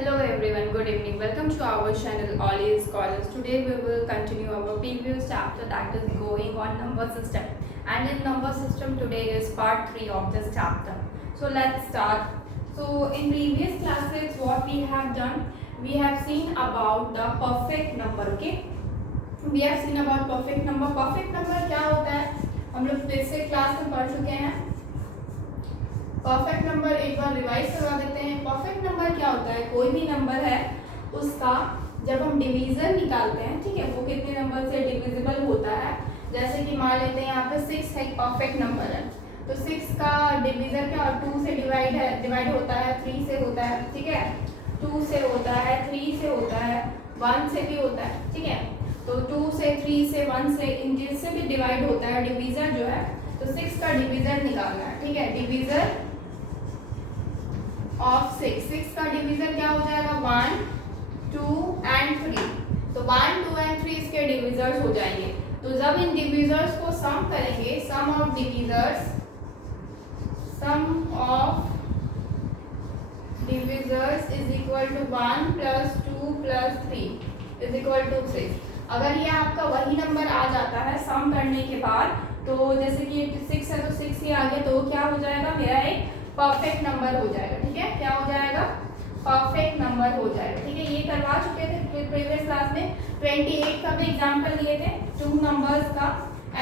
Hello everyone, good evening. Welcome to our channel All Is Scholars. Today we will continue our previous chapter that is going on number system. And in number system today is part 3 of this chapter. So let's start. So in previous classes what we have done, we have seen about the perfect number, okay? We have seen about perfect number. Perfect number क्या होता है? हम लोग पिछले class में पढ़ चुके हैं. परफेक्ट नंबर एक बार रिवाइज करवा देते हैं. परफेक्ट नंबर क्या होता है? कोई भी नंबर है उसका जब हम डिवीजन निकालते हैं, ठीक है, वो कितने नंबर से डिविजिबल होता है. जैसे कि मान लेते हैं यहाँ पे 6 है, परफेक्ट नंबर है, तो 6 का डिवीजन क्या, 2 से डिवाइड होता है, 3 से होता है, ठीक है, 2 से होता है, 3 से होता है, 1 से भी होता है, ठीक है. तो 2 से 3 से 1 से इन जिससे भी डिवाइड होता है डिवीजन जो है, तो 6 का डिवीजन निकालना है, ठीक है. डिवीजन ऑफ 6 का डिवीजन क्या हो जाएगा? 1, 2 एंड 3. तो 1, 2 एंड 3 इसके डिविजर्स हो जाएंगे. तो जब इन डिविजर्स को सम करेंगे, sum of divisors is equal to 1 plus 2 plus 3 is equal to 6. अगर ये आपका वही नंबर आ जाता है सम करने के बाद, तो जैसे कि 6 है तो 6 ही आ गया, तो क्या हो जाएगा? मेरा एक परफेक्ट नंबर हो जाएगा, ठीक है. क्या हो जाएगा? परफेक्ट नंबर हो जाएगा, ठीक है. ये करवा चुके थे प्रीवियस क्लास में. 28 का भी एग्जांपल लिए थे, 2 नंबर्स का.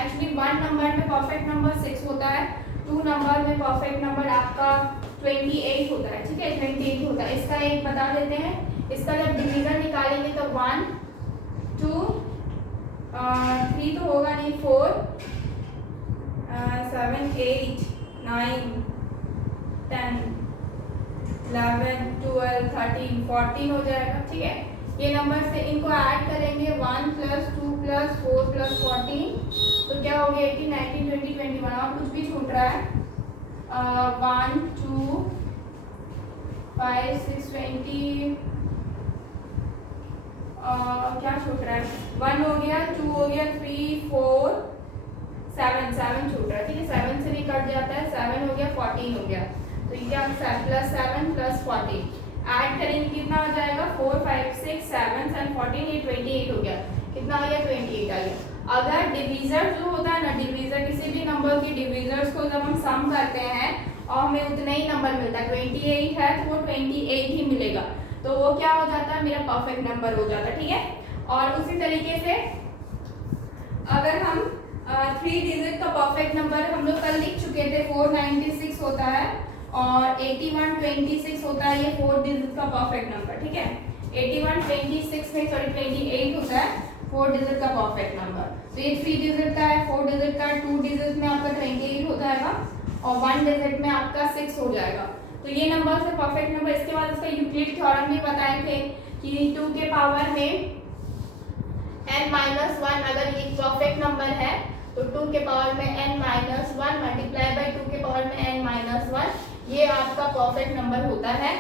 एक्चुअली 1 नंबर में परफेक्ट नंबर 6 होता है, 2 नंबर में परफेक्ट नंबर आपका 28 होता है, ठीक है, 28 होता है. इसका एक बता देते हैं. इसका जब डिवीजन निकालेंगे तो 1, 2, 3 तो होगा नहीं, 4, 7, 8, 9, 10, 11, 12, 13, 14 हो जाएगा, ठीक है. ये नंबर से इनको ऐड करेंगे, 1 प्लस 2 प्लस 4 प्लस 14, तो क्या हो गया? 18, 19, 20, 21. और कुछ भी छूट रहा है? 1, 2, 5, 6, 20. क्या छूट रहा है? 1 हो गया, 2 हो गया, 3, 4, 7 छूट रहा है, ठीक है. 7 से भी कट जाता है, 7 हो गया, 14 हो गया. तो ये क्या प्लस 7 प्लस 14 ऐड करेंगे, कितना हो जाएगा? 4, 5, 6, 7 एंड 14, ये 28 हो गया. कितना आ गया? 28 आ गया. अगर डिवीजर जो होता है ना, डिवीजर किसी भी नंबर की डिवीजर्स को जब हम सम करते हैं और हमें उतना ही नंबर मिलता है, 28 है तो वो 28 ही मिलेगा, तो वो क्या हो जाता है? मेरा परफेक्ट नंबर हो जाता है, ठीक है. और उसी तरीके से अगर हम 3 डिजिट का परफेक्ट नंबर हम लोग कल लिख चुके थे, 496 होता है और 8126 होता है, ये 4 डिजिट का परफेक्ट नंबर, ठीक है. 8126 में 28 होता है 4 डिजिट का परफेक्ट नंबर. तो ये 3 डिजिट का है, 4 डिजिट का है, 2 डिजिट में आपका 28 हो जाएगा और 1 डिजिट में आपका 6 हो जाएगा. तो ये नंबर से परफेक्ट नंबर. इसके बाद इसका यूक्लिड थ्योरम भी बताए थे कि 2 के पावर में n-1 अगर ये परफेक्ट नंबर है तो 2 के पावर में n-1 मल्टीप्लाई बाय 2 के पावर में n-1, ये आपका परफेक्ट नंबर होता है.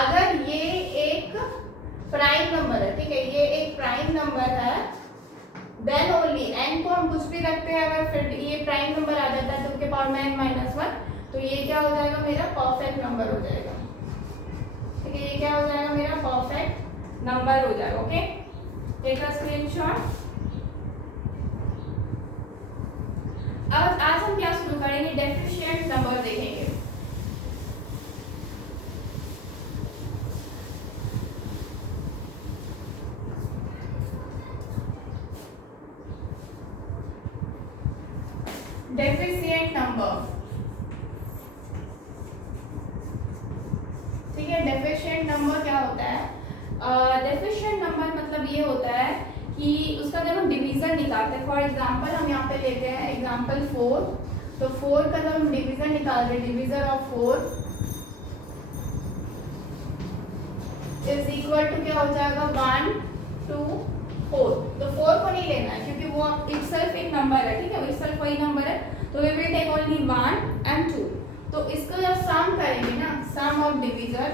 अगर ये एक प्राइम नंबर है, ठीक है, ये एक प्राइम नंबर है, देन ओनली n को हम कुछ भी रखते हैं, अगर फिर ये प्राइम नंबर आ जाता है 2 के पावर में n-1, तो ये क्या हो जाएगा? मेरा परफेक्ट नंबर हो जाएगा, ठीक है. ये क्या हो जाएगा? मेरा परफेक्ट नंबर हो जाएगा. Okay, take a screenshot. अब आज हम क्या शुरू करेंगे? डेफिशिएंट नंबर देखेंगे. डेफिशिएंट नंबर, ठीक है. डेफिशिएंट नंबर क्या होता है? डेफिशिएंट नंबर मतलब ये होता है कि उसका जब हम डिवीजन निकालते हैं, फॉर एग्जांपल हम यहाँ पे लेते हैं एग्जांपल 4, तो 4 का जब हम डिवीजन निकालते हैं, division of 4 is equal to क्या हो जाएगा? 1, 2, 4. तो 4 को नहीं लेना है क्योंकि वो इटसेल्फ एक नंबर है, ठीक है, वो इटसेल्फ वही नंबर है, तो we will take only 1 and 2. तो इसको जब सम करेंगे ना, सम ऑफ डिवीजर,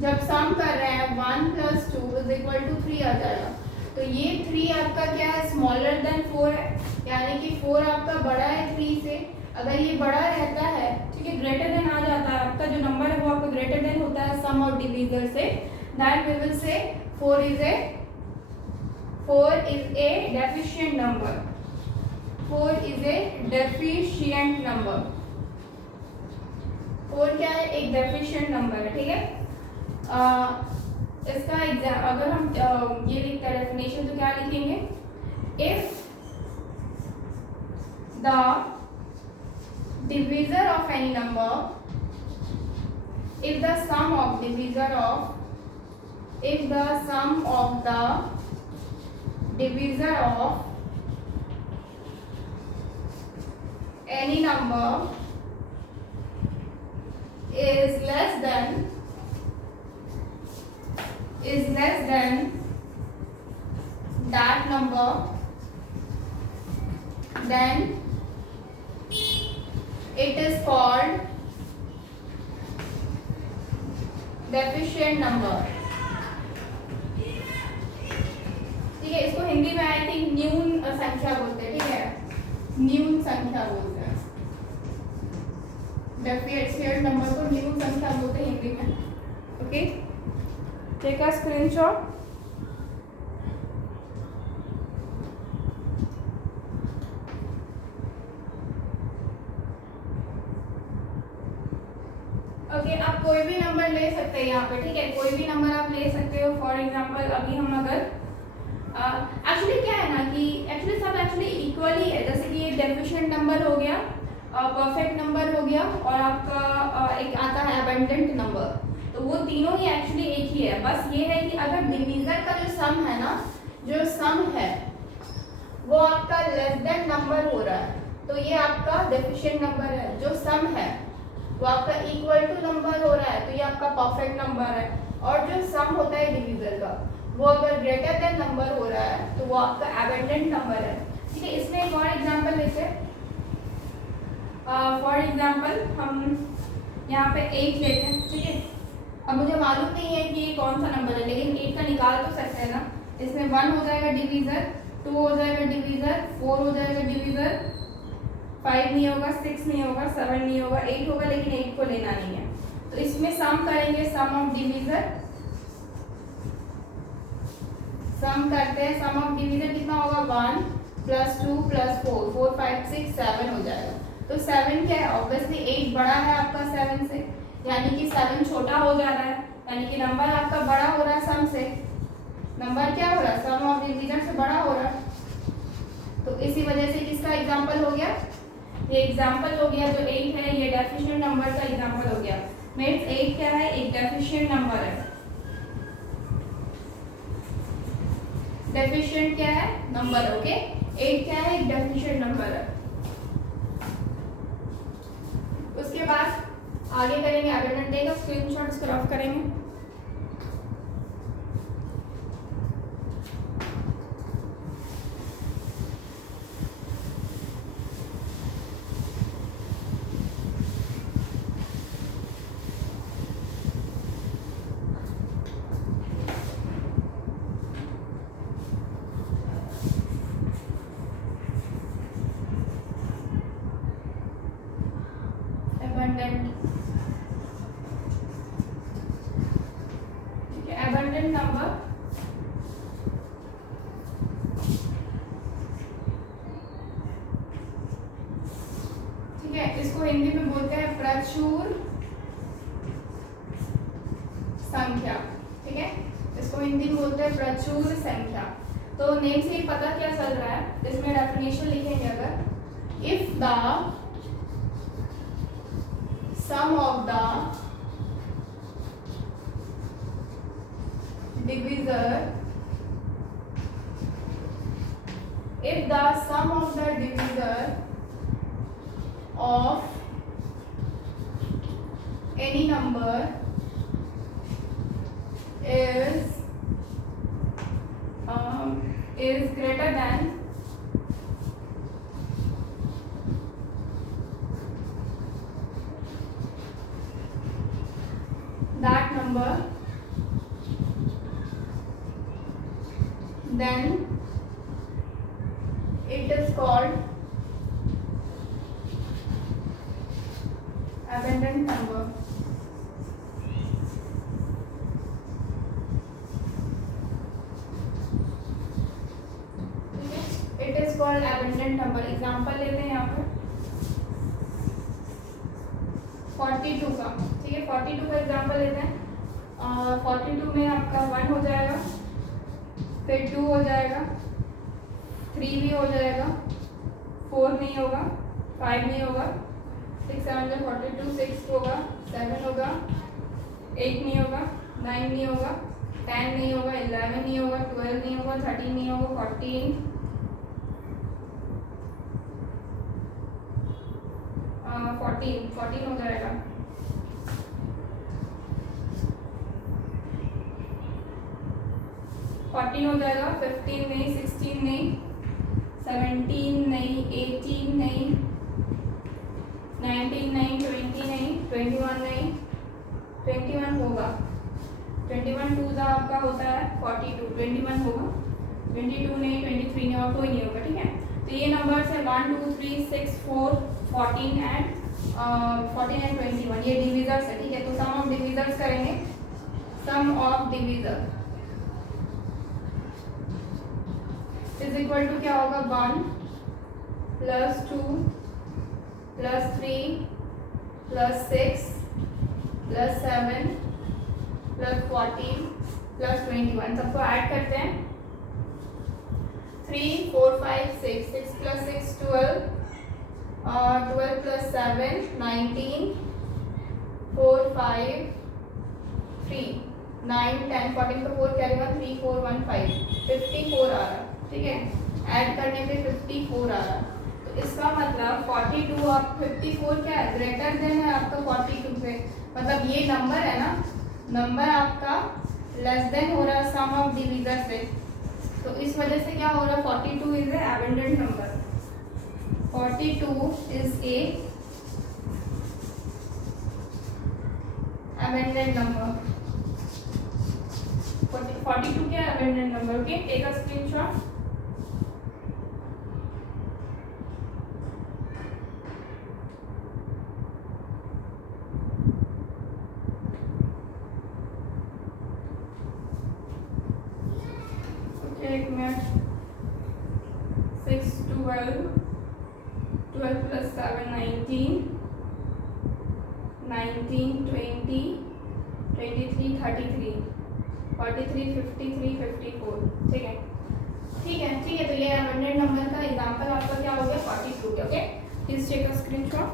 जब सम कर रहे हैं 1 प्लस 2 इज इक्वल टू 3 आ जाएगा. तो ये 3 आपका क्या है? स्मॉलर देन 4 है, यानी कि 4 आपका बड़ा है 3 से, अगर ये बड़ा रहता है, ठीक है, ग्रेटर देन आ जाता है, आपका जो नंबर है वो आपका ग्रेटर देन होता है सम ऑफ डिवीजर से, that we will say 4 is a deficient number. 4 is a deficient number. 4 क्या है? एक डेफिशिएंट नंबर है, ठीक है। इसका एग्जाम अगर हम ये लिखते हैं डेफिनेशन तो क्या लिखेंगे? If the divisor of any number, if the sum of the divisor of any number is less than that number, then it is called deficient number। ठीक है, इसको हिंदी में आई थिंक न्यून संख्या बोलते हैं, ठीक है, न्यून संख्या बोलते हैं। डेफिशिएंट नंबर को न्यून संख्या बोलते हैं हिंदी में। Okay, take a screenshot. Okay, आप कोई भी नंबर ले सकते हैं यहाँ पे, ठीक है, कोई भी नंबर आप ले सकते हो। फॉर एग्जांपल अभी हम अगर एक्चुअली क्या है ना कि एक्चुअली सब एक्चुअली इक्वली है, जैसे कि ये डेफिशिएंट नंबर हो गया, परफेक्ट नंबर हो गया, और आपका एक आता है अबंडेंट नंबर, तो वो तीनों ही एक्चुअली एक ही है। बस ये है कि अगर डिवीजर का जो सम है ना, जो सम है वो आपका लेस देन नंबर हो रहा है, तो ये आपका डेफिशिएंट नंबर है। जो सम है वो आपका इक्वल टू नंबर हो रहा है, तो ये आपका परफेक्ट नंबर है। और जो सम होता है डिवीजर का, वो अगर ग्रेटर देन नंबर हो रहा है तो वो आपका एबंडेंट नंबर है, ठीक है। इसमें एक और एग्जांपल लेते हैं। फॉर एग्जांपल हम यहाँ पे 8 लेते हैं, ठीक है। अब मुझे मालूम नहीं है कि ये कौन सा नंबर है, लेकिन 8 का निकाल तो सकते हैं ना। इसमें 1 हो जाएगा डिवीजर, 2 हो जाएगा डिवीजर, 4 हो जाएगा डिवीजर, 5 नहीं होगा, 6 नहीं होगा, 7 नहीं होगा, 8 होगा, लेकिन 8 को लेना नहीं है। तो इसमें सम करेंगे, सम ऑफ डिवीजर, सम करते हैं। सम ऑफ डिवीजर कितना होगा? 1 + 2 + 4, 4 5 6 7 हो जाएगा। तो 7 क्या है? ऑब्वियसली 8 बड़ा है आपका 7 से, यानी कि 7 छोटा हो जा रहा है, यानी कि नंबर आपका बड़ा हो रहा है सम से। नंबर क्या हो रहा है? सम ऑफ डिवीजर से बड़ा हो रहा है। तो इसी वजह से किसका एग्जाम्पल हो गया? ये एग्जाम्पल हो गया जो 8 है, ये डेफिशिएंट नंबर का एग्जाम्पल हो गया। मीन्स 8 क्या है? एक डेफिशिएंट नंबर है। डेफिशिएंट क्या है? नंबर। ओके, 8 क्या है? एक डेफिशिएंट नंबर है। उसके बाद आगे करेंगे, आगे घंटे का स्क्रीनशॉट क्रॉप करेंगे। एबंडेंट नंबर, ठीक है, इसको हिंदी में बोलते हैं प्रचुर संख्या, ठीक है, इसको हिंदी में बोलते हैं प्रचुर संख्या। तो नेम से ही पता क्या चल रहा है, इसमें डेफिनेशन लिखेंगे अगर, if the sum of the divisor, if the sum of the divisor of any number is greater than that number, then it is called abundant number. It is called abundant number. Example लेते हैं यहाँ पर 42 का, ठीक है। 42 का example लेते हैं। 42 में आपका 1 हो जाएगा, फिर 2 हो जाएगा, 3 भी हो जाएगा, 4 नहीं होगा, 5 नहीं होगा, 6 7 42, 6 होगा, 7 होगा, 8 नहीं होगा, 9 नहीं होगा, 10 नहीं होगा, 11 नहीं होगा, 12 नहीं होगा, 13 नहीं होगा, 14 14 हो जाएगा, 14 हो जाएगा, 15 नहीं, 16 नहीं, 17 नहीं, 18 नहीं, 19 नहीं, 20 नहीं, 21 नहीं, 21 होगा, 21 2 का आपका होता है 42, 21 होगा, 22 नहीं, 23 नहीं और कोई नहीं होगा, ठीक है। तो ये नंबर्स है 1 2 3 6 4 14 एंड 21, ये डिविजर्स है, ठीक है। तो सम ऑफ डिविजर्स करेंगे, sum of divisor is equal to क्या होगा 1 plus 2 plus 3 plus 6 plus 7 plus 14 plus 21, सबको ऐड करते हैं 3 4 5 6 6 प्लस 6 12 12 प्लस 7 19 4 5 3 9 10 14 का 4 कैरी 1 3 4 1 5 54 आ रहा, ठीक है। ऐड करने पे 54 आ रहा, तो इसका मतलब 42 और 54 क्या है, ग्रेटर देन है आपका 42 से, मतलब ये नंबर है ना, नंबर आपका लेस देन हो रहा है सम ऑफ डिविजर से, तो इस वजह से क्या हो रहा है 42 is a abundant number, 42 is a abundant number, 42 क्या है abundant number, okay. Take a screenshot. एक मिनट 6 12 12 प्लस 7 19 19 20 23 33 43 53 54, ठीक है, ठीक है, ठीक है। तो ये एबंडेंट नंबर का एग्जांपल आपका क्या हो गया 42, okay. Please take a screenshot.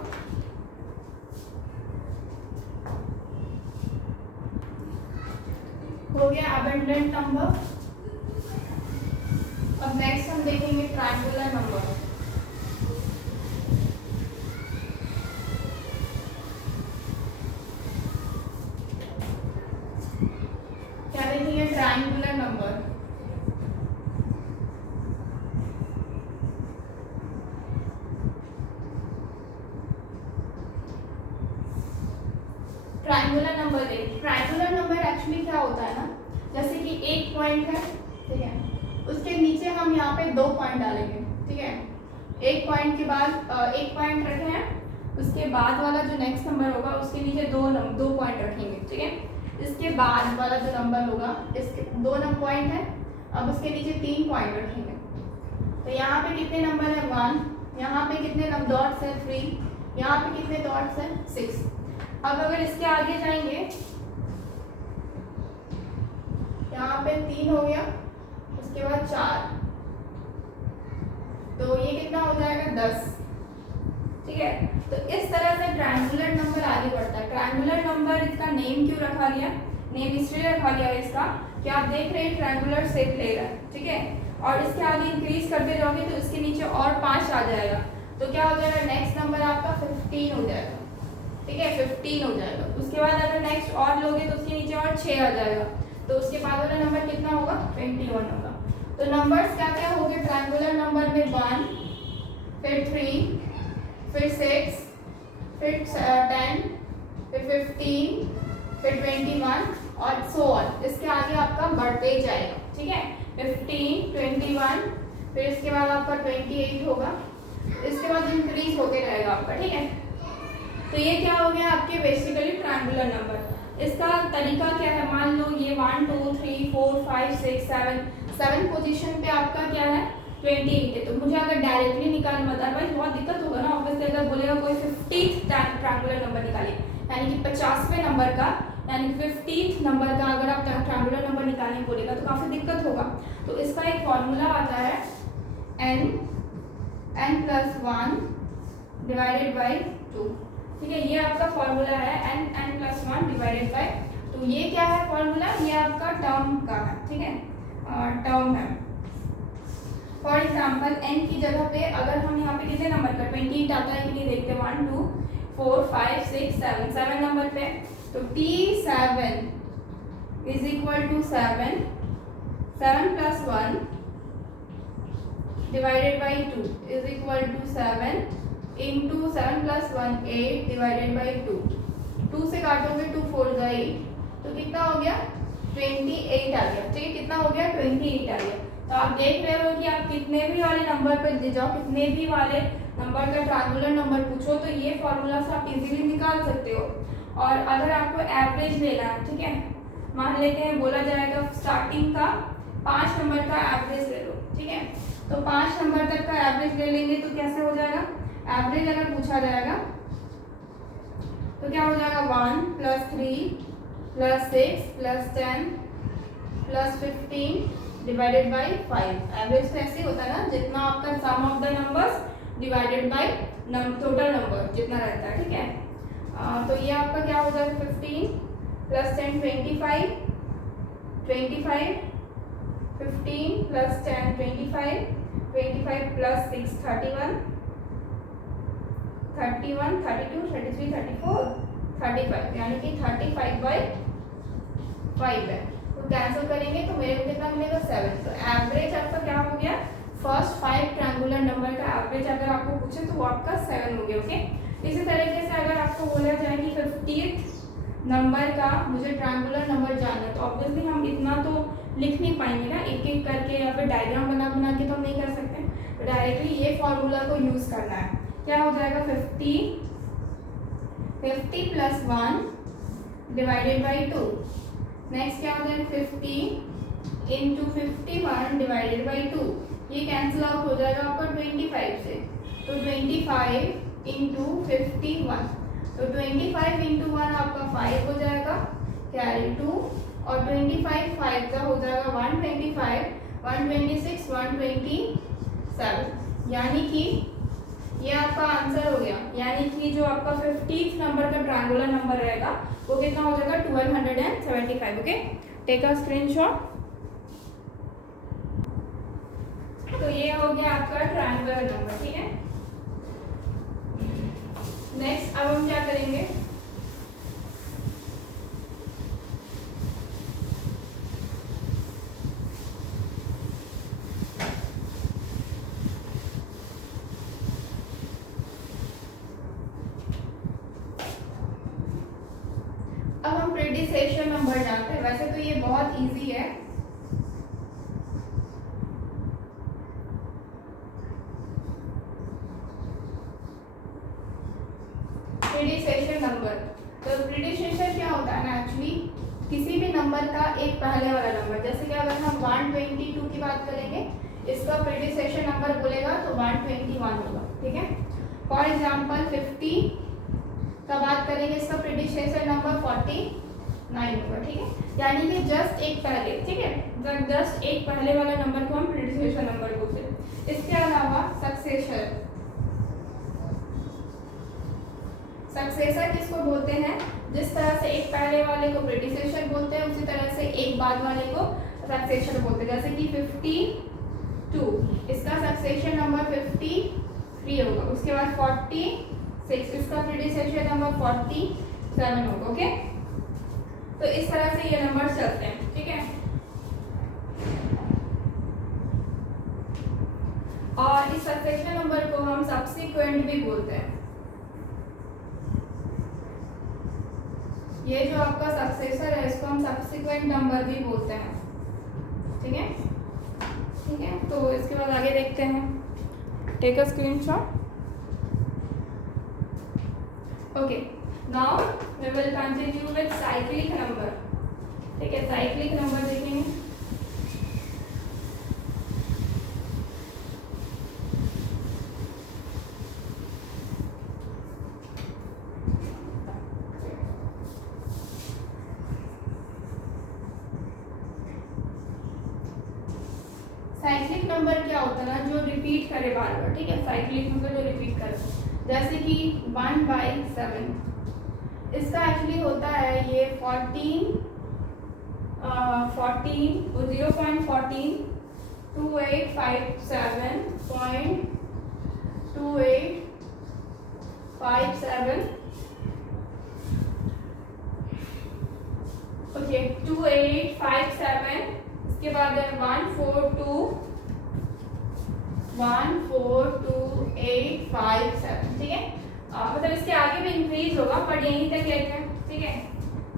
हो गया एबंडेंट नंबर। अब नेक्स्ट हम देखेंगे ट्रायंगुलर नंबर। क्या देखेंगे, ट्रायंगुलर नंबर। ट्रायंगुलर नंबर देख, ट्रायंगुलर नंबर एक्चुअली क्या होता है ना, जैसे कि एक पॉइंट है, ठीक है, उसके नीचे हम यहाँ पे 2 पॉइंट डालेंगे, ठीक है। एक पॉइंट के बाद एक पॉइंट रखे हैं, उसके बाद वाला जो नेक्स्ट नंबर होगा उसके नीचे दो पॉइंट रखेंगे, ठीक है। इसके बाद वाला जो नंबर होगा, इसके 2 पॉइंट है, अब उसके नीचे 3 पॉइंट रखेंगे। तो यहाँ पे कितने नंबर है 1, यहाँ पे कितने डॉट्स है 3, यहाँ पे कितने डॉट्स है 6। अब अगर इसके आगे जाएंगे, यहाँ पे 3 हो गया, उसके बाद 4, तो ये कितना हो जाएगा 10, ठीक है। तो इस तरह से ट्रायंगुलर नंबर आगे बढ़ता है। ट्रायंगुलर नंबर इसका नेम क्यों रखा गया, नेम इसलिए रखा गया इसका कि आप देख रहे हैं ट्रायंगुलर शेप ले रहा है, ठीक है, और इसके आगे इंक्रीज करते जाओगे तो इसके नीचे और 5 आ जाएगा, तो क्या हो जाएगा नेक्स्ट नंबर आपका 15 हो जाएगा, ठीक है, 15 हो जाएगा। उसके बाद अगर नेक्स्ट और लोगे तो उसके नीचे और 6 आ जाएगा, तो उसके बाद वाला नंबर कितना होगा 21 होगा। तो नंबर्स क्या क्या हो गए ट्रायंगुलर नंबर में, 1 फिर 3 फिर 6 फिर 10 फिर 15 फिर 21 और सो ऑन, इसके आगे आपका बढ़ते ही जाएगा, ठीक है। 15 21 फिर इसके बाद आपका 28 होगा, इसके बाद इंक्रीज होते रहेगा आपका, ठीक है। तो ये क्या हो गया आपके बेसिकली ट्रायंगुलर नंबर। इसका तरीका क्या है, मान लो ये 1 2 3 4 5 6 7 पोजीशन पे आपका क्या है 28 है। तो मुझे अगर डायरेक्टली निकालना बता भाई बहुत दिक्कत होगा ना, ऑब्वियसली अगर बोलेगा कोई 50th ट्रायंगुलर नंबर निकालिए, यानी कि 50वें नंबर का, यानी 50th नंबर का अगर आप ट्रायंगुलर नंबर निकालने बोलेगा तो काफ़ी दिक्कत होगा। तो इसका एक फॉर्मूला आता है n+1 डिवाइडेड बाई 2। ठीक है, ये आपका फॉर्मूला है n+1 डिवाइडेड बाई 2। ये क्या है फॉर्मूला, ये आपका टर्म का है, ठीक है, टर्म है। फॉर एग्जाम्पल n की जगह पे अगर हम यहाँ पे कितने नंबर का 28 आता है कि नहीं देखते, 1 2 4 5 6 7 नंबर पे, तो t7 is equal to 7 + 1 divided by 2 is equal to 7 into 7 + 1 8 divided by 2। 2 से काटोगे 2 4 जा 8, तो कितना हो गया 28 आ गया। ठीक है, कितना हो गया 28 आ गया। तो आप देख रहे हो कि आप कितने भी वाले नंबर पर ले जाओ, कितने भी वाले नंबर का ट्रायंगुलर नंबर पूछो तो ये फॉर्मूला से आप इजीली निकाल सकते हो। और अगर आपको एवरेज लेना है, ठीक है, मान लेते हैं बोला जाएगा स्टार्टिंग का 5 नंबर का एवरेज ले लो, ठीक है, तो 5 नंबर तक का एवरेज ले लेंगे तो कैसे हो जाएगा, एवरेज अगर पूछा जाएगा तो क्या हो जाएगा 1 + 3 + 6 + 10 + 15 डिवाइडेड बाई 5। एवरेज तो ऐसे ही होता है ना, जितना आपका sum of the numbers divided by total number जितना रहता है। ठीक है, तो ये आपका क्या हो जाएगा 15 + 10 25 25 15 + 10 25 25 + 6 31 31 32 33 34 35, यानी कि 35/5 है। तो कैंसिल करेंगे तो मेरे को कितना मिलेगा 7। तो एवरेज आपका क्या हो गया, फर्स्ट 5 ट्रायंगुलर नंबर का एवरेज अगर आपको पूछे तो वो आपका 7 हो गया। ओके, इसी तरीके से अगर आपको बोला जाए कि 50th नंबर का मुझे ट्रायंगुलर नंबर जानना है, तो ऑब्वियसली हम इतना तो लिख नहीं पाएंगे ना, एक एक करके या फिर डायग्राम बना बना के तो हम नहीं कर सकते। तो डायरेक्टली ये फॉर्मूला को यूज़ करना है। क्या हो जाएगा 50 + 1 डिवाइडेड बाई 2। नेक्स्ट क्या हो जाएगा 50 इंटू 51 डिवाइडेड बाई 2। ये कैंसिल आउट हो जाएगा आपका 25 से, तो 25 इंटू 51, तो 25 इंटू 1 आपका 5 हो जाएगा, कैरी 2, और 25 5 का हो जाएगा 125 126 127, यानी कि ये आपका आंसर हो गया। यानी कि जो आपका 50th नंबर का ट्रायंगुलर नंबर रहेगा वो कितना हो जाएगा 1275। Okay, take a screenshot. तो ये हो गया आपका ट्रायंगुलर नंबर। ठीक है, नेक्स्ट अब हम क्या करेंगे, प्रीडिसेशन नंबर जानते हैं। वैसे तो ये बहुत इजी है, प्रीडिसेशन नंबर। तो प्रीडिसेशन क्या होता है ना, एक्चुअली किसी भी नंबर का एक पहले वाला नंबर, जैसे कि अगर हम 122 की बात करेंगे, इसका प्रीडिसेशन नंबर बोलेगा तो 121 होगा। ठीक है, फॉर एग्जांपल 50 का बात करेंगे, इसका प्रीडिसेशन नंबर 49 होगा। ठीक है, यानी कि जस्ट एक पहले, ठीक है, जस्ट एक पहले वाला नंबर को हम प्रीडिसेशन नंबर बोलते हैं। इसके अलावा सक्सेसर, सक्सेसर किसको बोलते हैं, जिस तरह से एक पहले वाले को प्रीडिसेसर बोलते हैं उसी तरह से एक बाद वाले को सक्सेसर बोलते हैं। जैसे कि 52, इसका सक्सेशन नंबर 53 होगा, उसके बाद 46, इसका प्रीडिसेसर नंबर 47 होगा। ओके, तो इस तरह से ये नंबर चलते हैं। ठीक है, और इस सक्सेशन नंबर को हम सब्सिक्वेंट भी बोलते हैं। ये जो आपका सक्सेसर है इसको हम सब्सिक्वेंट नंबर भी बोलते हैं। ठीक है, ठीक है, तो इसके बाद आगे देखते हैं, take a screenshot. Okay, now we will continue with cyclic number. ठीक है, साइक्लिक नंबर देखेंगे। साइक्लिक नंबर क्या होता है ना, जो रिपीट करे बार बार। ठीक है, साइक्लिक नंबर जो रिपीट करे, जैसे कि 1/7, इसका एक्चुअली होता है ये 14 0.14 2857.2857 ओके 2857। इसके बाद है 142.857। ठीक है, मतलब इसके आगे भी इंक्रीज होगा बट यहीं तक लेते हैं। ठीक है,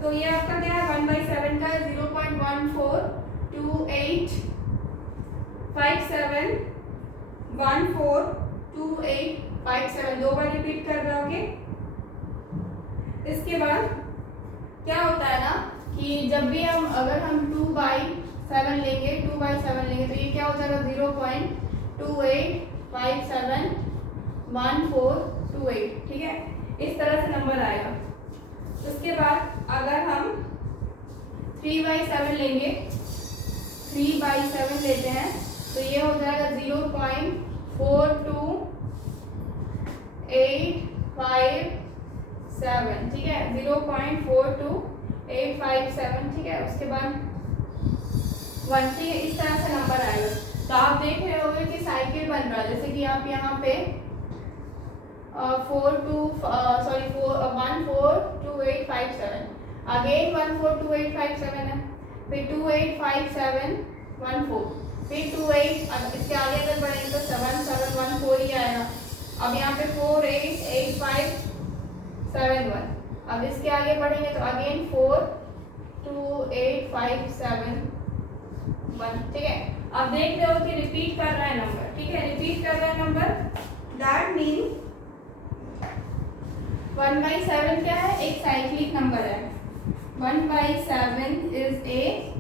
तो ये आपका क्या है 1/7 का 0.142857 142857 दो बार रिपीट कर रहे होगे। इसके बाद क्या होता है ना कि जब भी अगर हम 2/7 लेंगे तो ये क्या हो जाएगा 0.28571428। ठीक है, इस तरह से नंबर आएगा। उसके बाद अगर हम 3/7 लेंगे, 3/7 लेते हैं तो ये हो जाएगा 0.42857। ठीक है, 0.42857। ठीक है, उसके बाद 1। ठीक है, इस तरह से नंबर आएगा। तो आप देख रहे होंगे कि साइकिल बन रहा है, जैसे कि आप यहाँ पे 1422857, अगेन 1422857 है, फिर 285714, फिर 28, इसके आगे अगर बढ़ेंगे तो 7714 ही आएगा। अब यहाँ पे 488571, अब इसके आगे बढ़ेंगे तो अगेन 42857 ठीक है, अब देख रहे हो कि रिपीट कर रहा है नंबर। ठीक है, रिपीट कर रहा है नंबर, दैट मीन 1/7 क्या है, एक साइक्लिक नंबर है। 1/7 इज ए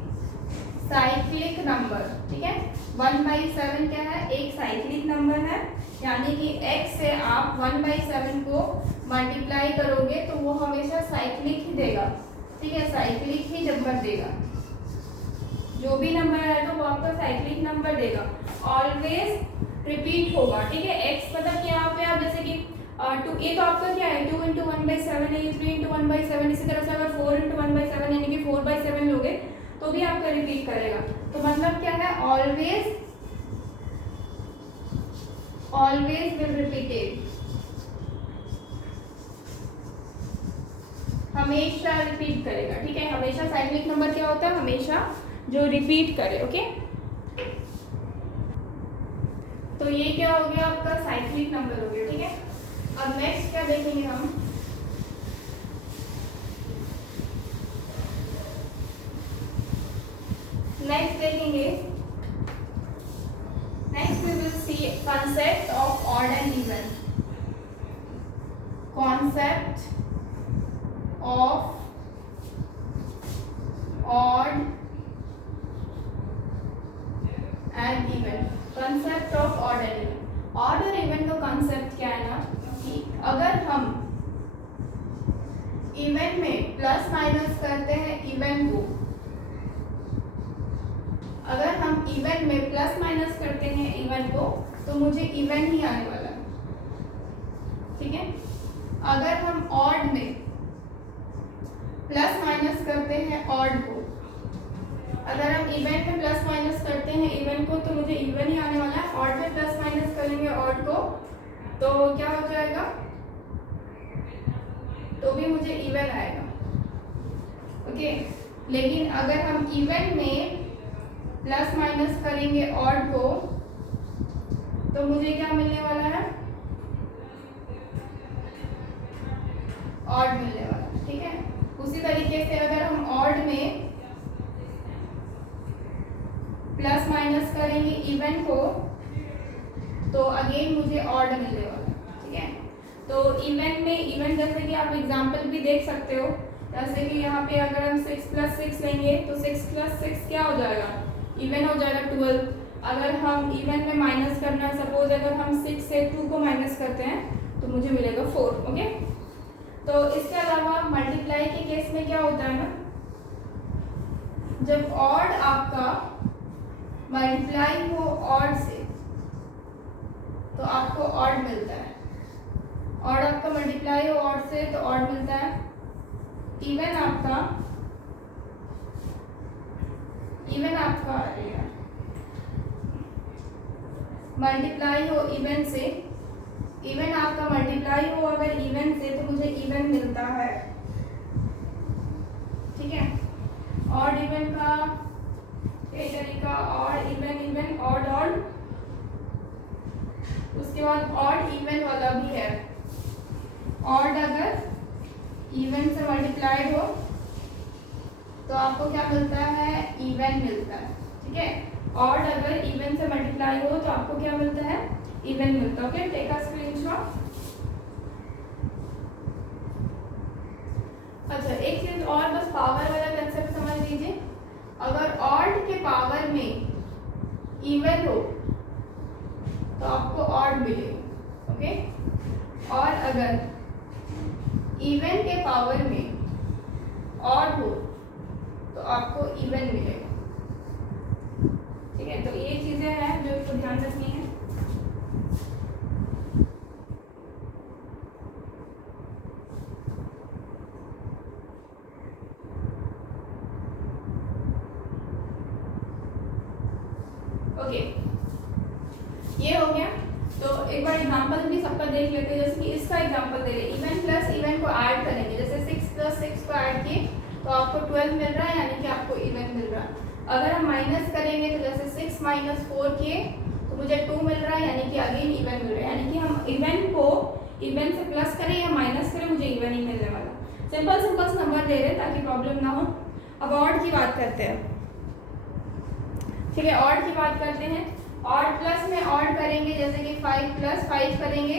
साइक्लिक नंबर। ठीक है, 1/7 क्या है, एक साइक्लिक नंबर है, यानी कि x से आप 1/7 को मल्टीप्लाई करोगे तो वो हमेशा साइक्लिक ही देगा। ठीक है, साइक्लिक ही नंबर देगा, जो भी नंबर आएगा वो आपका साइक्लिक नंबर देगा, ऑलवेज रिपीट होगा। ठीक है, x मतलब कि यहाँ पे आप जैसे कि ये तो आपका क्या है 2 × 1/7 है, 3 × 1/7, इसी तरह से अगर 4 × 1/7 यानी कि 4/7 लोगे तो भी आपका रिपीट करेगा। तो मतलब क्या है, ऑलवेज विल रिपीटेड, हमेशा रिपीट करेगा। ठीक है, हमेशा साइक्लिक नंबर क्या होता है, हमेशा जो रिपीट करे। ओके, तो ये क्या हो गया आपका साइक्लिक नंबर हो गया। ठीक है, अब नेक्स्ट क्या देखेंगे हम, next we will see concept of odd and even, concept of odd and even, concept of odd and even। odd और even का concept क्या है ना कि अगर हम इवन में प्लस माइनस करते हैं इवन को, अगर हम इवन में प्लस माइनस करते हैं इवन को तो मुझे इवन ही आने वाला है। ठीक है, अगर हम ऑड में प्लस माइनस करते हैं ऑड को, अगर हम इवन में प्लस माइनस करते हैं इवन को तो मुझे इवन ही आने वाला है। ऑड में प्लस माइनस करेंगे ऑड को तो क्या हो जाएगा, तो भी मुझे इवन आएगा। ओके, लेकिन अगर हम इवन में प्लस माइनस करेंगे ऑड को तो मुझे क्या मिलने वाला है, ऑड मिलने वाला है। ठीक है, उसी तरीके से अगर हम ऑड में प्लस माइनस करेंगे इवन को तो अगेन मुझे ऑड मिलने वाला है। ठीक है, तो इवन में इवन जैसे कि आप एग्जांपल भी देख सकते हो, जैसे कि यहाँ पे अगर हम 6 + 6 लेंगे तो 6 + 6 क्या हो जाएगा, इवन हो जाएगा 12। अगर हम इवन में माइनस करना है, सपोज अगर हम 6 से 2 को माइनस करते हैं तो मुझे मिलेगा 4। ओके, तो इसके अलावा मल्टीप्लाई के केस में क्या होता है ना, जब ऑड आपका मल्टीप्लाई हो ऑड से तो आपको ऑड मिलता है, ऑड आपका मल्टीप्लाई हो ऑड से तो ऑड मिलता है। इवन आपका मल्टीप्लाई हो इवन से, इवन आपका मल्टीप्लाई हो अगर इवन से तो मुझे इवन मिलता है, ठीक है। ऑड इवन का एक तरीका, odd even even odd odd, उसके बाद ऑड इवन वाला भी है। ऑड अगर इवन से मल्टीप्लाइड हो तो आपको क्या मिलता है, इवन मिलता है, ठीक है। ऑड अगर इवन से मल्टीप्लाई हो तो आपको क्या मिलता है, इवन मिलता है। Okay, take a screenshot. अच्छा, एक चीज और, बस पावर वाला कंसेप्ट समझ लीजिए। अगर ऑड के पावर में इवन हो तो आपको ऑड मिलेगा, ओके। और अगर इवन के पावर में ऑड हो तो आपको इवन मिलेगा, ठीक है। तो ये चीजें हैं जो इसको ध्यान रखनी है। ओके, ये हो गया। तो एक बार एग्जांपल भी सबका देख लेते हैं। जैसे कि इसका एग्जांपल दे रहे, इवन प्लस इवन को ऐड करेंगे, जैसे 6 + 6 को ऐड किए तो आपको 12 मिल रहा है, यानी कि आपको इवन मिल रहा है। अगर हम माइनस करेंगे तो जैसे 6 - 4 किए तो मुझे 2 मिल रहा है, यानी कि अगेन इवन मिल रहा है। यानी कि हम इवन को इवन से प्लस करें या माइनस करें, मुझे इवन ही मिलने वाला। सिंपल सिंपल नंबर दे रहे ताकि प्रॉब्लम ना हो। अब ऑड की बात करते हैं, ठीक है। ऑड की बात करते हैं। ऑड प्लस में ऑड करेंगे, जैसे कि 5 + 5 करेंगे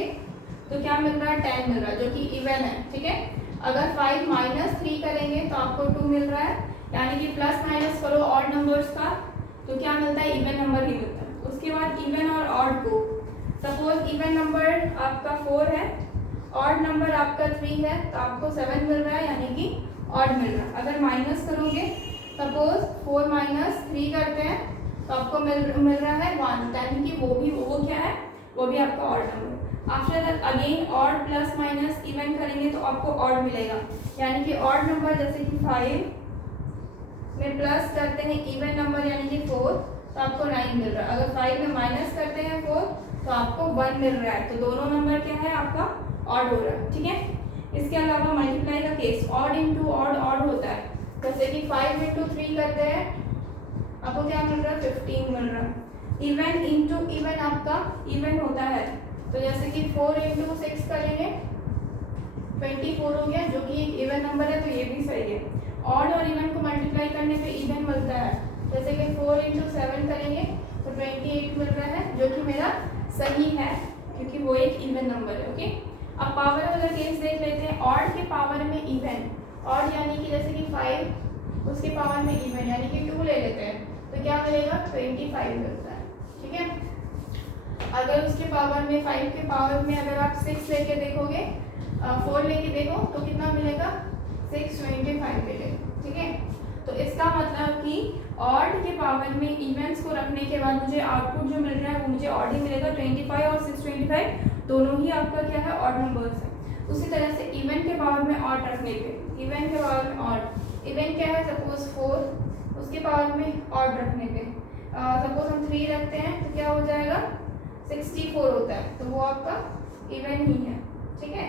तो क्या मिल रहा है, 10 मिल रहा है, जो कि इवन है, ठीक है। अगर 5 - 3 करेंगे तो आपको 2 मिल रहा है, यानी कि प्लस माइनस करो ऑड नंबर्स का तो क्या मिलता है, इवन नंबर ही मिलता है। उसके बाद इवन और ऑड को, सपोज इवन नंबर आपका 4 है, ऑड नंबर आपका 3 है, तो आपको 7 मिल रहा है, यानी कि ऑड मिल रहा है। अगर माइनस करोगे, सपोज 4 - 3 करते हैं तो आपको मिल रहा है 1, यानी कि वो क्या है, वो भी आपका odd number. After that again odd plus minus even करेंगे तो आपको ऑड मिलेगा, यानी कि ऑड नंबर जैसे कि 5 में प्लस करते हैं इवन नंबर यानी कि 4 तो आपको 9 मिल रहा है। अगर 5 में माइनस करते हैं 4 तो आपको 1 मिल रहा है। तो दोनों नंबर क्या है, आपका ऑड हो रहा है, ठीक है। इसके अलावा मल्टीप्लाई का case, odd into odd odd होता है। जैसे कि 5 × 3 करते हैं, आपको क्या मिल रहा है, 15 मिल रहा है। इवन इंटू इवन आपका इवन होता है, तो जैसे कि 4 × 6 करेंगे 24 हो गया, जो कि एक इवन नंबर है, तो ये भी सही है। ऑड और इवन को मल्टीप्लाई करने पे इवन मिलता है, जैसे कि 4 × 7 करेंगे तो 28 मिल रहा है, जो कि मेरा सही है क्योंकि वो एक इवन नंबर है, ओके। अब पावर वाला केस देख लेते हैं। ऑड के पावर में इवन, ऑड यानी कि जैसे कि 5 उसके पावर में इवन यानी कि 2 ले लेते हैं तो क्या मिलेगा, 25 मिलता है, ठीक है। अगर उसके पावर में 5 के पावर में अगर आप 6 लेके देखोगे, 4 लेके देखो तो कितना मिलेगा, 625 मिलेगा, ठीक है। तो इसका मतलब कि ऑड के पावर में इवेंट्स को रखने के बाद मुझे आउटपुट जो मिल रहा है वो मुझे ऑड ही मिलेगा। 25 और 625 दोनों ही आपका क्या है, ऑड नंबर्स है। उसी तरह से इवेंट के पावर में ऑड रखने पे, इवेंट के पावर में ऑड, इवेंट क्या है, सपोज 4 उसके पावर में ऑड रखने पे सपोज हम 3 रखते हैं तो क्या हो जाएगा, 64 होता है, तो वो आपका इवन ही है, ठीक है।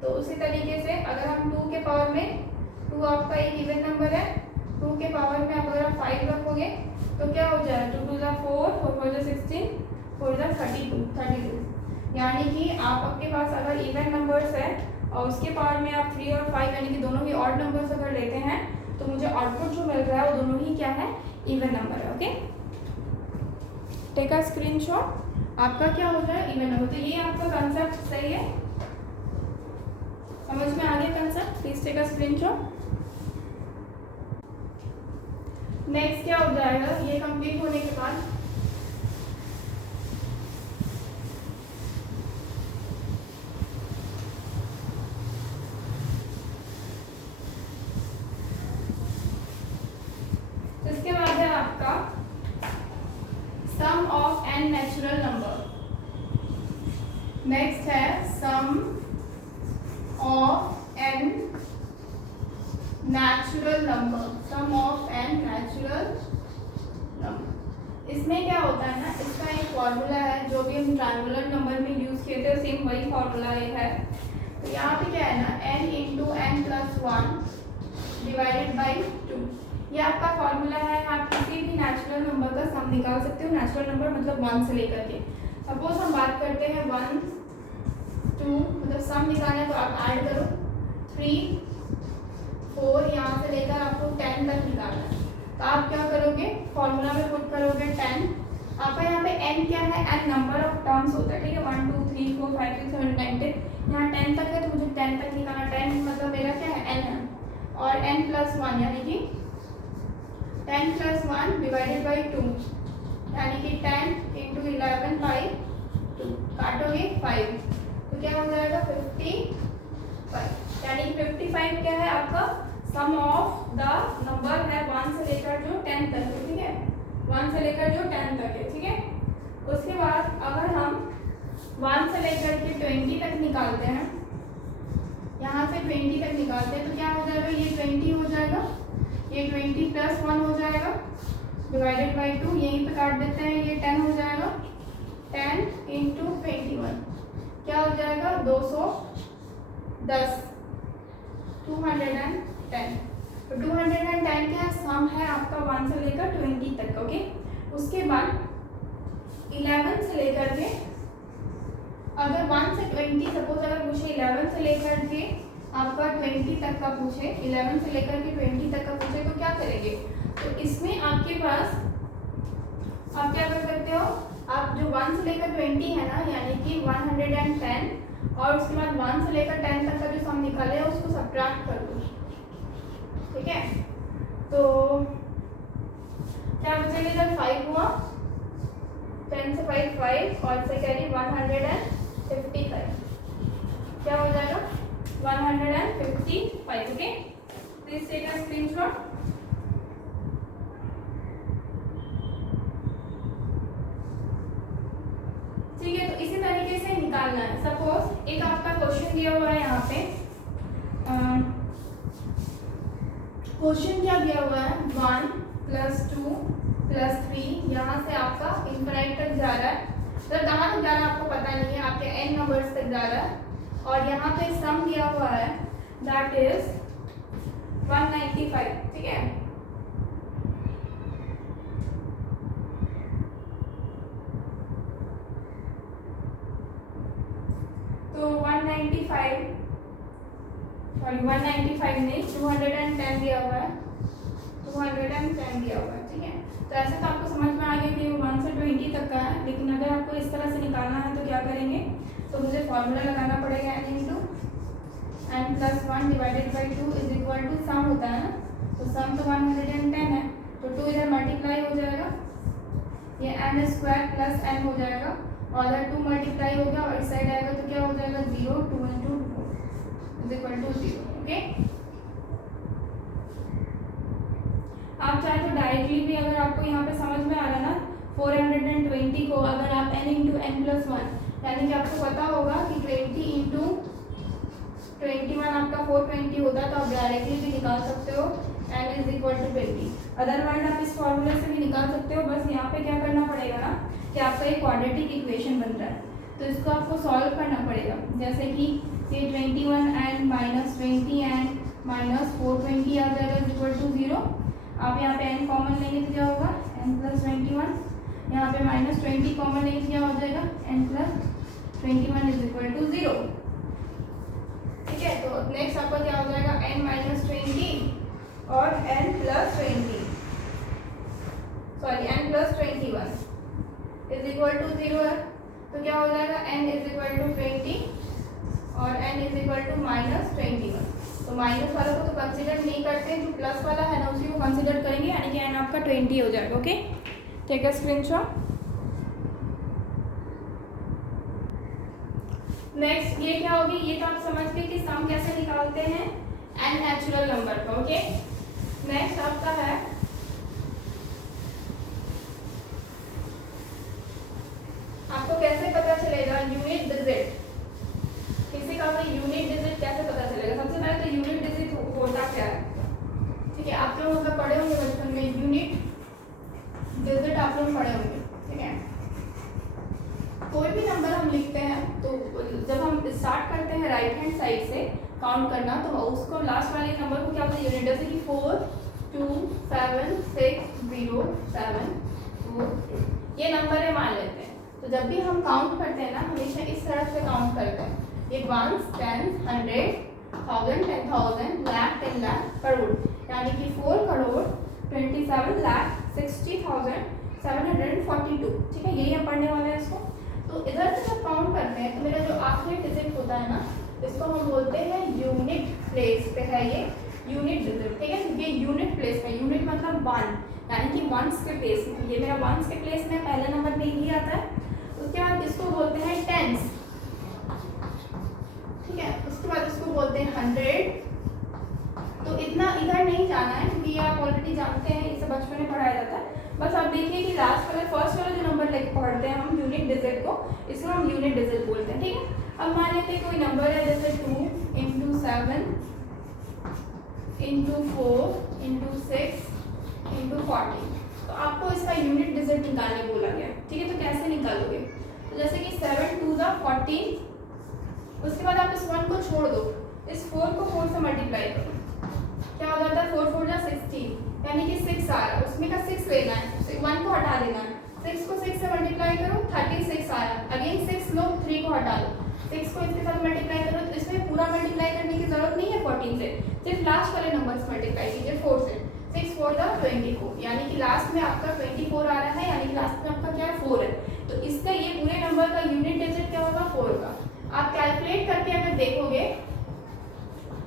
तो उसी तरीके से अगर हम 2 के पावर में, 2 आपका एक इवन नंबर है, 2 के पावर में अगर आप 5 रखोगे तो क्या हो जाएगा, 2 × 2 = 4, 4 × 4 = 16, 4 × 32, यानी कि आपके पास अगर इवन नंबर्स है और उसके पावर में आप 3 और 5 यानी कि दोनों ही ऑड नंबर्स अगर लेते हैं तो मुझे आउटपुट जो मिल रहा है वो दोनों ही क्या है, इवन नंबर है, ओके। टेक अ स्क्रीनशॉट, आपका क्या होता है, इवन नंबर। तो ये आपका कंसेप्ट सही है। का स्क्रीनशॉट। नेक्स्ट क्या हो जाएगा, ये कंप्लीट होने के बाद इसके बाद है आपका sum of N natural number. Next है sum of N natural number, sum of N natural number. इसमें क्या होता है ना, इसका एक फॉर्मूला है जो भी हम ट्रायंगुलर नंबर में यूज किए थे, सेम वही फॉर्मूला है। तो यहाँ पे क्या है ना, n into N plus one divided by two, ये आपका फॉर्मूला है। आप किसी भी नेचुरल नंबर का सम निकाल सकते हो। नेचुरल नंबर मतलब 1 से लेकर के, सपोज हम बात करते हैं 1 2, मतलब सम निकालना है तो आप ऐड करो 3 4, यहाँ से लेकर आपको 10 तक निकालना है। तो आप क्या करोगे, फॉर्मूला में पुट करोगे 10। आपका यहाँ पे n क्या है, n नंबर ऑफ टर्म्स होता है, ठीक है। 1 2 3 4 5 6 7 8 9 10, यहाँ 10 तक है तो मुझे 10 तक निकालना। 10 मतलब मेरा क्या है, n है, और n प्लस 1 यानी कि 10 प्लस 1 डिवाइडेड बाई 2, यानी कि 10 इंटू 11 बाई 2, काटोगे 5, तो क्या हो जाएगा 55, यानी कि 55 क्या है आपका सम ऑफ द नंबर है 1 से लेकर जो 10 तक है, ठीक है। 1 से लेकर जो 10 तक है, ठीक है। उसके बाद अगर हम 1 से लेकर के 20 तक निकालते हैं, यहाँ से 20 तक निकालते हैं तो क्या हो जाएगा, ये 20 हो जाएगा, ये 20 प्लस 1 हो जाएगा डिवाइडेड बाई 2, यहीं पे काट देते हैं, ये 10 हो जाएगा। 10 इंटू 21 क्या हो जाएगा, 210, 210। तो 210 क्या सम है आपका 1 से लेकर 20 तक, ओके। उसके बाद 11 से लेकर के, अगर 1 से 20 सपोज अगर पूछे 11 से लेकर के आपका 20 तक का पूछे, 11 से लेकर के 20 तक का पूछे, तो क्या करेंगे, तो इसमें आपके पास आप क्या कर सकते हो, आप जो 1 से लेकर 20 है ना, यानी कि 110, और उसके बाद 1 से लेकर 10 तक का जो सम निकाले है उसको सब्ट्रैक्ट कर दो, ठीक है। तो क्या बचेगा, इधर 5 हुआ, 10 से 5 और से कैरी 155, क्या हो जाएगा 155, okay. Please take a screenshot. ठीक है, तो इसी तरीके से निकालना है। सपोज एक आपका क्वेश्चन दिया हुआ है, यहाँ पे क्वेश्चन क्या दिया हुआ है, 1 प्लस 2 प्लस 3, यहाँ से आपका इनफाइनाइट तक जा रहा है, तो कहाँ तक जा रहा है आपको पता नहीं है, आपके n नंबर्स तक जा रहा है। और यहाँ पे सम दिया हुआ है दैट इज 195, ठीक है। तो 195 नहीं, 210 दिया हुआ है, 210 दिया हुआ है, ठीक है। तो ऐसे तो आपको समझ में आ गया कि 1 से 20 तक का है, लेकिन अगर आपको इस तरह से निकालना है तो क्या करेंगे, तो मुझे फॉर्मूला लगाना पड़ेगा n into N plus 1 divided by 2 is equal to sum होता है ना, तो सम तो 110 है, तो 2 इधर मल्टीप्लाई हो जाएगा, ये n स्क्वायर प्लस n हो जाएगा, और इधर 2 मल्टीप्लाई हो गया, और इस साइड आएगा तो क्या हो जाएगा 0, 2 into 2 is equal to 0, okay. आप चाहे तो डायरेक्टली भी, अगर आपको यहाँ पे समझ में आ रहा ना, 420 को अगर आप n इंटू एन प्लस 1, यानी कि आपको पता होगा कि 20 इंटू 21 आपका 420 होता है, तो आप डायरेक्टली भी निकाल सकते हो n is equal to 20। Otherwise आप इस फॉर्मूले से भी निकाल सकते हो। बस यहाँ पे क्या करना पड़ेगा ना, कि आपका एक क्वाड्रेटिक इक्वेशन बन रहा है, तो इसको आपको सॉल्व करना पड़ेगा। जैसे कि ये 21 एंड माइनस 20 एंड माइनस 420 आ जाएगा इज इक्वल टू 0। आप यहाँ पे n कॉमन लेंगे तो क्या होगा, n प्लस 21, यहाँ पे माइनस 20 कॉमन लेंगे तो क्या हो जाएगा, n plus 21 is equal to 0, ठीक है। तो नेक्स्ट आपका क्या हो जाएगा, n माइनस 20 और n plus 20, sorry n plus 21 is equal to 0 है, तो क्या हो जाएगा n इज इक्वल टू 20 और n इज इक्वल टू -21। तो माइनस वालों को तो कंसिडर नहीं करते, जो प्लस वाला है ना उसी को कंसिडर करेंगे, यानी कि n आपका 20 हो जाएगा। Okay, take a screenshot. Next ये क्या होगी, ये तो आप समझ गए कि सम कैसे निकालते हैं n नेचुरल नंबर का। ओके, नेक्स्ट आपका है आपको कैसे पता चलेगा यूनिट डिजिट, किसी का भी यूनिट डिजिट कैसे पता चलेगा। सबसे पहले तो यूनिट डिजिट होता क्या है, ठीक है, आप लोग अगर पढ़े होंगे बचपन में यूनिट डिजिट आप लोग पढ़े होंगे, ठीक है। कोई भी नंबर हम लिखते हैं तो जब हम स्टार्ट करते हैं राइट हैंड साइड से काउंट करना, तो उसको लास्ट वाले नंबर को क्या बोलते हैं, यूनिट। जैसे कि 4 2 7 6 0 7 4 ये नंबर है मान लेते हैं। तो जब भी हम काउंट करते हैं ना, हमेशा इस तरह से काउंट करते हैं, ये 1 10 100 1000 10,000 लाख 10 लाख करोड़, यानी कि 4 करोड़ 27 लाख 60,742। ठीक है, यही हम पढ़ने वाले हैं इसको। तो इधर से जब काउंट करते हैं तो मेरा जो आखिरी डिजिट होता है ना, इसको हम बोलते हैं यूनिट प्लेस पे है ये यूनिट डिजिट, ठीक है, क्योंकि यूनिट प्लेस में, यूनिट मतलब 1, यानी कि वंस के प्लेस में, ये मेरा वंस के प्लेस में पहले नंबर में ही आता है। उसके बाद इसको बोलते हैं टेंस, ठीक है, उसके बाद इसको बोलते हैं 100। तो इतना इधर नहीं जाना है क्योंकि ये आप ऑलरेडी जानते हैं, इसे बचपन में पढ़ाया जाता है। बस आप देखिए कि लास्ट वाला फर्स्ट वाला जो नंबर लेके पढ़ते हैं हम यूनिट डिजिट को, इसको हम यूनिट डिजिट बोलते हैं, ठीक है। अब मान लेते हैं कोई नंबर है जैसे 2 × 7 × 4 × 6 × 40। तो आपको इसका यूनिट डिजिट निकालने बोला गया, ठीक है। तो कैसे निकालोगे, तो जैसे कि 7 2 14, उसके बाद आप इस 1 को छोड़ दो, इस 4 को 4 से मल्टीप्लाई करो, क्या हो जाता है 4 4 जा 16, यानी कि 6 आ रहा है, उसमें का 6 लेना है, 1 को हटा देना है, 6 को 6 से मल्टीप्लाई करो 36 आ रहा है, अगेन 6 लो 3 को हटा दो, 6 को इसके साथ मल्टीप्लाई करो। तो इसमें पूरा मल्टीप्लाई करने की जरूरत नहीं है 14 से, सिर्फ लास्ट वाले नंबर से मल्टीप्लाई कीजिए 4 से। 6 4 जा 24, यानी कि लास्ट में आपका 24 आ रहा है, यानी कि लास्ट में आपका क्या है 4 है। तो इसका ये पूरे नंबर का यूनिट डिजिट क्या होगा 4 होगा। आप कैलकुलेट करके अगर देखोगे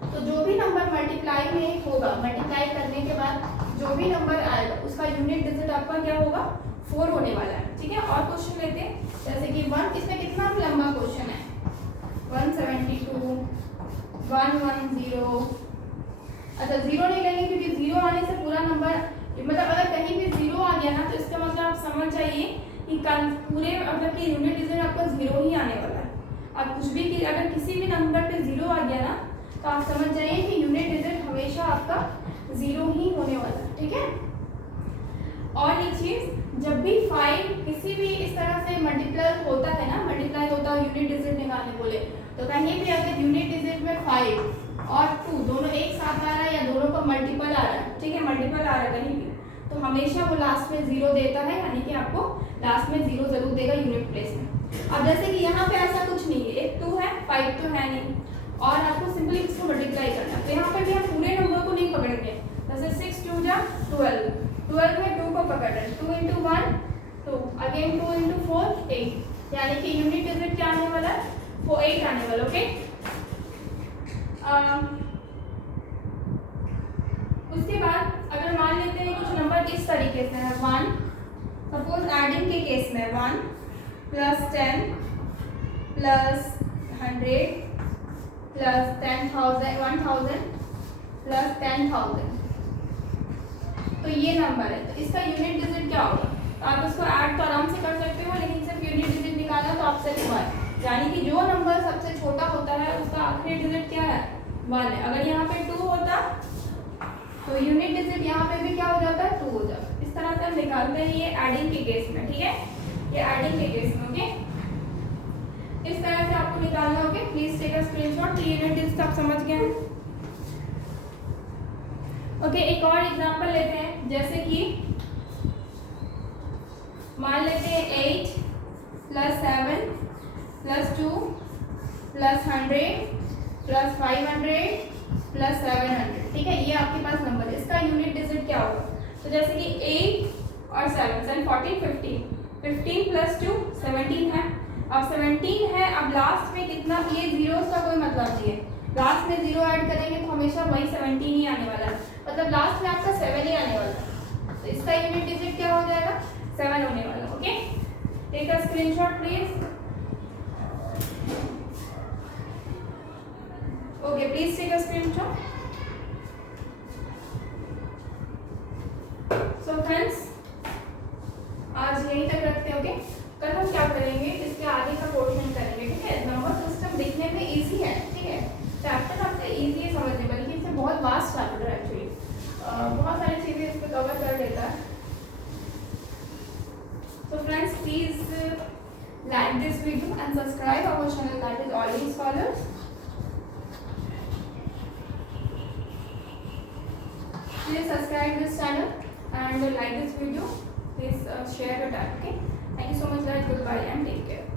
तो जो भी नंबर मल्टीप्लाई में होगा, मल्टीप्लाई करने के बाद जो भी नंबर आएगा उसका यूनिट डिजिट आपका क्या होगा 4 होने वाला है, ठीक है। और क्वेश्चन लेते हैं, जैसे कि 1, इसमें कितना लंबा क्वेश्चन है, 172 110। अच्छा 0 नहीं लेंगे क्योंकि 0 आने से पूरा नंबर, मतलब अगर कहीं भी 0 आ गया ना तो इसका मतलब आप समझ जाइए कि पूरे मतलब कि यूनिट डिजिट आपका 0 ही आने वाला है। आप कुछ भी अगर किसी भी नंबर पे 0 आ गया ना तो आप समझ जाइए कि यूनिट डिजिट हमेशा आपका 0 ही होने वाला है, ठीक है। और एक चीज, जब भी 5 किसी भी इस तरह से मल्टीप्लाई होता है ना, मल्टीप्लाई होता है यूनिट डिजिट निकालने बोले, तो कहीं भी अगर यूनिट डिजिट में 5 और 2 दोनों एक साथ आ रहा है या दोनों का मल्टीपल आ रहा है, ठीक है, मल्टीपल आ रहा है कहीं भी, तो हमेशा वो लास्ट में 0 देता है, यानी कि आपको लास्ट में 0 जरूर देगा यूनिट प्लेस में। अब जैसे कि यहाँ पे ऐसा कुछ नहीं है, एक 2 है 5 तो है नहीं, और आपको सिंपली इसको मल्टीप्लाई करना है। तो यहाँ पे भी हम पूरे नंबर को नहीं पकड़ेंगे, जैसे 6 2 जा 12, 12 में 2 को पकड़ रहे हैं, 2 × 1 2, अगेन 2 × 4 8, यानी कि यूनिट डिजिट क्या आने वाला है वो 8 आने वाला, ओके। उसके बाद अगर मान लेते हैं कुछ नंबर इस तरीके से है 1, सपोज एडिंग के केस में 1 + 10 + 100 + 10,000 1000 + 10,000, तो ये नंबर है, तो इसका यूनिट डिजिट क्या होगा। तो आप इसको ऐड तो आराम से कर सकते हो, लेकिन सिर्फ यूनिट डिजिट निकालना तो आपसे हुआ है, यानी कि जो नंबर सबसे छोटा होता है उसका आखिरी डिजिट क्या है 1 है। अगर यहाँ पे 2 होता तो यूनिट डिजिट यहाँ पे भी क्या हो जाता है 2 हो जाता। इस तरह से हम निकालते हैं ये एडिंग के केस में, ठीक है, ये एडिंग के केस में, ओके। इस तरह से आपको निकालना होगा, प्लीज टेक अ स्क्रीनशॉट। तो यूनिट डिजिट आप समझ गए हैं, ओके। एक और एग्जांपल लेते हैं, जैसे कि मान लेते हैं 8 + 7 + 2 + 100 + 500 + 700, ठीक है, ये आपके पास नंबर है। इसका यूनिट डिजिट क्या होगा, तो जैसे कि 8 और 7 14 15 15 + 2 17 है, अब 17 है, अब लास्ट में कितना, ये जीरोस का कोई मतलब नहीं है, लास्ट में जीरो ऐड करेंगे तो हमेशा वही 17 ही आने वाला है, मतलब लास्ट में आपका 7 ही आने वाला है, तो इसका यूनिट डिजिट क्या हो जाएगा, 7 होने वाला। Okay, take a screenshot please. Okay, please take a screenshot. So friends, आज यहीं तक रखते हैं। ओके, कल हम क्या करेंगे, इसके आगे का पोर्शन करेंगे। ठीक है, नंबर सिस्टम दिखने में इजी है, ठीक है, चैप्टर आपसे इजी है समझने, बल्कि इससे बहुत वास्ट चैप्टर है एक्चुअली, बहुत सारी चीज़ें इस पर कवर कर लेता है। So friends, please like this video and subscribe our channel, that is always scholars. Please subscribe this channel and like this video. Please share your time. Okay, thank you so much guys. Goodbye and take care.